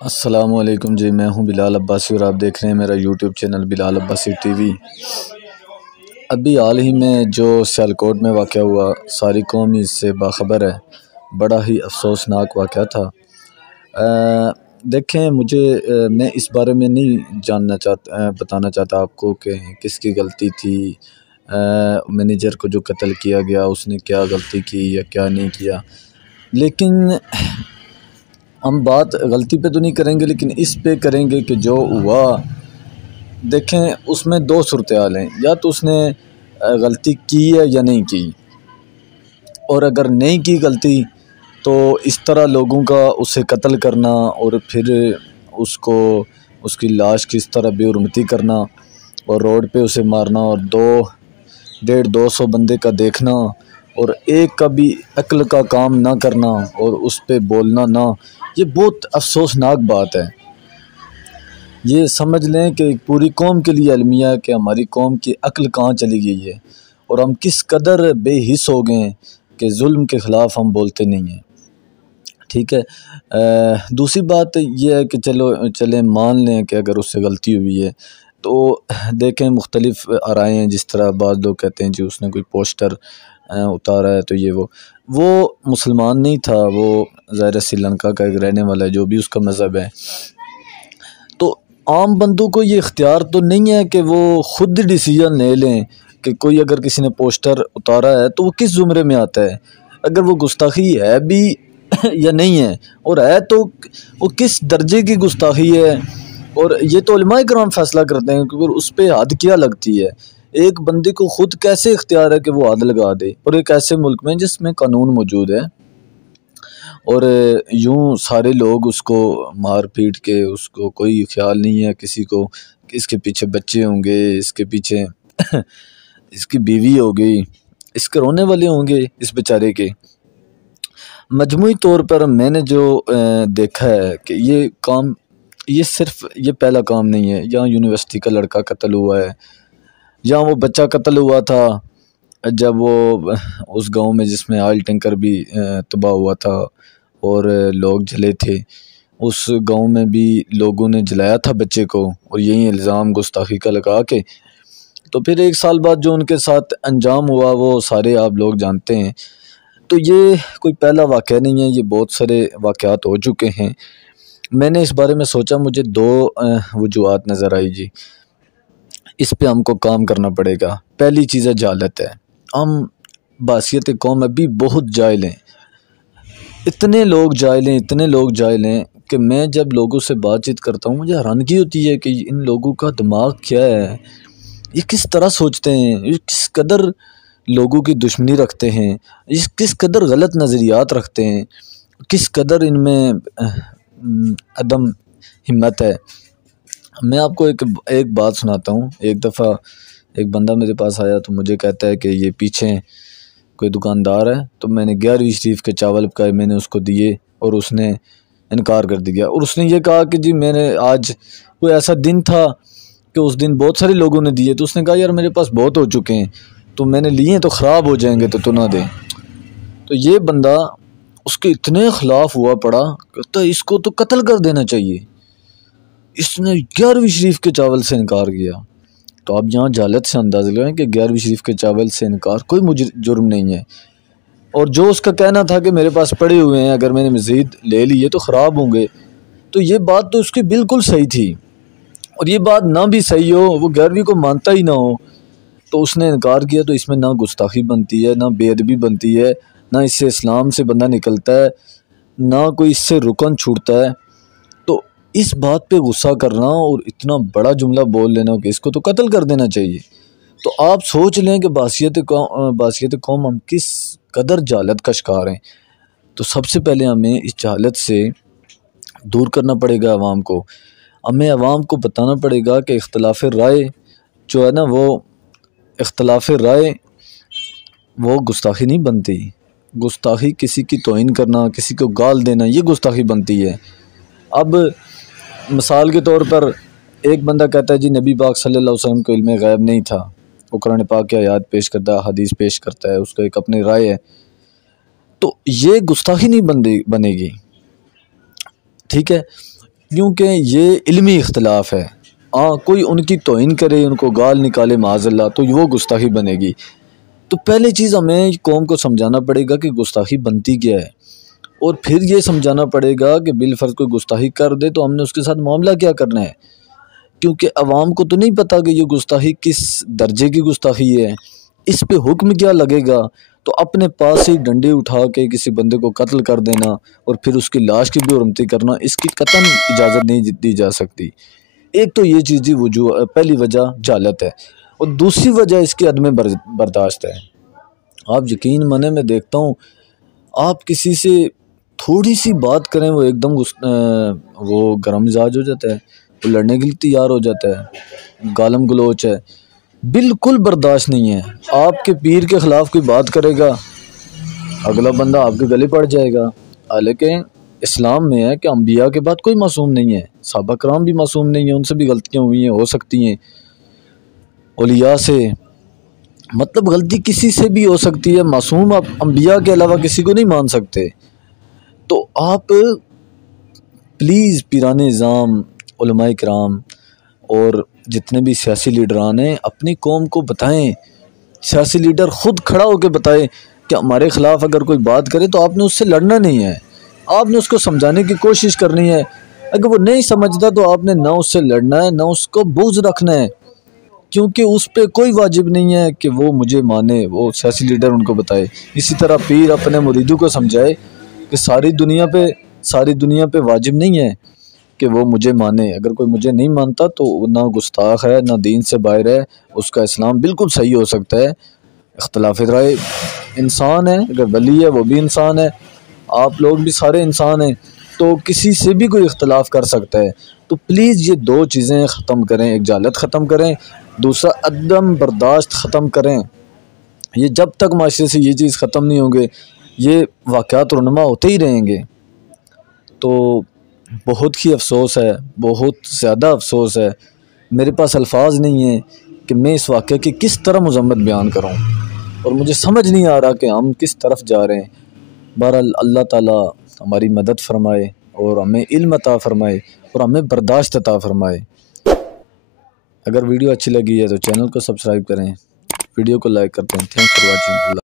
अस्सलामुअलैकुम जी, मैं हूं बिलाल अब्बासी और आप देख रहे हैं मेरा YouTube channel Bilal Abbasi TV. अभी हाल ही में जो सियालकोट में वाक़या हुआ, सारी कौम इससे बाखबर है। बड़ा ही अफसोसनाक वाक़या था। देखें, मैं इस बारे में नहीं बताना चाहता आपको कि किसकी गलती थी। मैनेजर को जो कत्ल किया गया उसने क्या गलती की या क्या नहीं किया, लेकिन हम बात गलती पे तो नहीं करेंगे, लेकिन इस पे करेंगे कि जो हुआ। देखें, उसमें दो सूरत हाल हैं, या तो उसने गलती की है या नहीं की। और अगर नहीं की गलती तो इस तरह लोगों का उससे कत्ल करना और फिर उसको उसकी लाश की इस तरह बेहुरमती करना और रोड पे उसे मारना और 200 बंदे का देखना और एक का भी अक्ल का काम ना करना और उस पे बोलना ना, ये बहुत अफसोसनाक बात है। ये समझ लें कि पूरी कौम के लिए अलमिया है कि हमारी कौम की अक्ल कहाँ चली गई है और हम किस कदर बेहिस हो गए हैं कि जुल्म के ख़िलाफ़ हम बोलते नहीं हैं। ठीक है। दूसरी बात यह है कि चले मान लें कि अगर उससे गलती हुई है तो देखें, मुख्तलिफ आराएँ हैं। जिस तरह बाज़ लोग कहते हैं जी उसने कोई पोस्टर उतारा है तो ये वो मुसलमान नहीं था, वो ज़ाहिर है श्रीलंका का एक रहने वाला है, जो भी उसका मज़हब है। तो आम बंदों को ये इख्तियार तो नहीं है कि वो ख़ुद डिसीजन ले लें कि कोई अगर किसी ने पोस्टर उतारा है तो वो किस ज़ुमरे में आता है, अगर वो गुस्ताखी है भी या नहीं है, और है तो वो किस दर्जे की गुस्ताखी है। और ये तो उलमाए किराम फैसला करते हैं कि उस पर हद क्या लगती है। एक बंदे को खुद कैसे इख्तियार है कि वो हद लगा दे, और एक ऐसे मुल्क में जिसमें कानून मौजूद है, और यूं सारे लोग उसको मार पीट के, उसको कोई ख्याल नहीं है किसी को कि इसके पीछे बच्चे होंगे, इसके पीछे इसकी बीवी होगी, इसके रोने वाले होंगे इस बेचारे के। मजमूई तौर पर मैंने जो देखा है कि ये सिर्फ ये पहला काम नहीं है। यहाँ यूनिवर्सिटी का लड़का कत्ल हुआ है, यहाँ वो बच्चा कत्ल हुआ था जब वो उस गांव में जिसमें ऑयल टैंकर भी तबाह हुआ था और लोग जले थे, उस गांव में भी लोगों ने जलाया था बच्चे को, और यही इल्ज़ाम गुस्ताखी का लगा के। तो फिर 1 साल बाद जो उनके साथ अंजाम हुआ वो सारे आप लोग जानते हैं। तो ये कोई पहला वाक़या नहीं है, ये बहुत सारे वाक़यात हो चुके हैं। मैंने इस बारे में सोचा, मुझे 2 वजूहात नज़र आई जी। इस पे हमको काम करना पड़ेगा। पहली चीज़ है जहालत है। हम बासियत कौम अभी बहुत जाहिल हैं, इतने लोग जाहिल हैं कि मैं जब लोगों से बातचीत करता हूँ मुझे हैरानगी होती है कि इन लोगों का दिमाग क्या है, ये किस तरह सोचते हैं, ये किस कदर लोगों की दुश्मनी रखते हैं, ये किस कदर गलत नज़रियात रखते हैं, किस कदर इनमें अदम हिम्मत है। मैं आपको एक बात सुनाता हूँ। एक दफ़ा एक बंदा मेरे पास आया तो मुझे कहता है कि ये पीछे कोई दुकानदार है, तो मैंने 11वीं शरीफ के चावल पकाए, मैंने उसको दिए और उसने इनकार कर दिया। और उसने ये कहा कि जी मैंने आज कोई ऐसा दिन था कि उस दिन बहुत सारे लोगों ने दिए, तो उसने कहा यार मेरे पास बहुत हो चुके हैं, तो मैंने लिए तो ख़राब हो जाएंगे तो तू ना दे। तो ये बंदा उसके इतने ख़िलाफ़ हुआ पड़ा, कहता इसको तो कत्ल कर देना चाहिए, इसने 11वीं शरीफ के चावल से इनकार किया। तो आप यहाँ जहालत से अंदाज़ा लगाएं कि 11वीं शरीफ के चावल से इनकार कोई जुर्म नहीं है। और जो उसका कहना था कि मेरे पास पड़े हुए हैं, अगर मैंने मज़ीद ले लिए तो ख़राब होंगे, तो ये बात तो उसकी बिल्कुल सही थी। और ये बात ना भी सही हो, वो 11वीं को मानता ही ना हो, तो उसने इनकार किया, तो इसमें ना गुस्ताखी बनती है, ना बेअदबी बनती है, ना इससे इस्लाम से बंदा निकलता है, ना कोई इससे रुकन छूटता है। तो इस बात पे गुस्सा करना और इतना बड़ा जुमला बोल लेना कि इसको तो कत्ल कर देना चाहिए, तो आप सोच लें कि बासियत कौम हम किस कदर जहालत का शिकार हैं। तो सबसे पहले हमें इस जहालत से दूर करना पड़ेगा आवाम को। हमें आवाम को बताना पड़ेगा कि इख्तलाफ राय जो है ना, वो इख्तलाफ राय वो गुस्ताखी नहीं बनती। गुस्ताखी किसी की तौहीन करना, किसी को गाल देना, ये गुस्ताखी बनती है। अब मिसाल के तौर पर एक बंदा कहता है जी नबी पाक सल्लल्लाहु अलैहि वसल्लम को इल्म गैब नहीं था, वो कुरान पाक की आयत पेश करता है, हदीस पेश करता है, उसका एक अपनी राय है, तो ये गुस्ताखी नहीं बनेगी। ठीक है। क्योंकि ये इल्मी इख्तलाफ है। हाँ, कोई उनकी तौहीन करे, उनको गाल निकाले माज़अल्लाह, तो वो गुस्ताखी बनेगी। तो पहली चीज़ हमें कौम को समझाना पड़ेगा कि गुस्ताखी बनती क्या है, और फिर ये समझाना पड़ेगा कि बिलफर्ज कोई गुस्ताखी कर दे तो हमने उसके साथ मामला क्या करना है। क्योंकि अवाम को तो नहीं पता कि ये गुस्ताखी किस दर्जे की गुस्ताखी है, इस पे हुक्म क्या लगेगा। तो अपने पास ही डंडे उठा के किसी बंदे को कत्ल कर देना और फिर उसकी लाश की बेहुरमती करना, इसकी कतई इजाज़त नहीं दी जा सकती। एक तो ये चीज़ पहली वजह जालत है, और दूसरी वजह इसकी अदम बर्दाश्त है। आप यकीन माने, मैं देखता हूँ आप किसी से थोड़ी सी बात करें वो एकदम वो गर्म मिजाज हो जाता है, वो लड़ने के लिए तैयार हो जाता है, गालम गलोच है, बिल्कुल बर्दाश्त नहीं है। आपके पीर के ख़िलाफ़ कोई बात करेगा, अगला बंदा आपके गले पड़ जाएगा। हालांकि इस्लाम में है कि अंबिया के बाद कोई मासूम नहीं है, सहाबा कराम भी मासूम नहीं है, उनसे भी गलतियाँ हुई हैं, हो सकती हैं। औलिया से मतलब गलती किसी से भी हो सकती है, मासूम आप अंबिया के अलावा किसी को नहीं मान सकते। तो आप प्लीज़ पीराने निज़ाम, उलमाए किराम और जितने भी सियासी लीडरान हैं अपनी कौम को बताएं, सियासी लीडर ख़ुद खड़ा होकर बताए कि हमारे ख़िलाफ़ अगर कोई बात करे तो आपने उससे लड़ना नहीं है, आपने उसको समझाने की कोशिश करनी है। अगर वो नहीं समझता तो आपने ना उससे लड़ना है ना उसको बुग़्ज़ रखना है, क्योंकि उस पर कोई वाजिब नहीं है कि वो मुझे माने, वो सियासी लीडर उनको बताए। इसी तरह पीर अपने मुरीदों को समझाए कि सारी दुनिया पे वाजिब नहीं है कि वो मुझे माने। अगर कोई मुझे नहीं मानता तो ना गुस्ताख है, ना दीन से बाहर है, उसका इस्लाम बिल्कुल सही हो सकता है। इख्तलाफ राय इंसान है, अगर वली है वो भी इंसान है, आप लोग भी सारे इंसान हैं, तो किसी से भी कोई इख्तलाफ कर सकता है। तो प्लीज़ ये दो चीज़ें ख़त्म करें, एक जालत ख़त्म करें, दूसरा अदम बर्दाश्त ख़त्म करें। ये जब तक माशरे से ये चीज़ ख़त्म नहीं होंगे, ये वाक़यात रुनमा होते ही रहेंगे। तो बहुत ही अफसोस है, बहुत ज़्यादा अफसोस है, मेरे पास अल्फाज नहीं है कि मैं इस वाक़े की किस तरह मज़म्मत बयान करूं, और मुझे समझ नहीं आ रहा कि हम किस तरफ जा रहे हैं। बहरहाल अल्लाह ताला हमारी मदद फरमाए और हमें इल्म अता फरमाए और हमें बर्दाश्त अता फरमाए। अगर वीडियो अच्छी लगी है तो चैनल को सब्सक्राइब करें, वीडियो को लाइक करते हैं। Thanks for watching.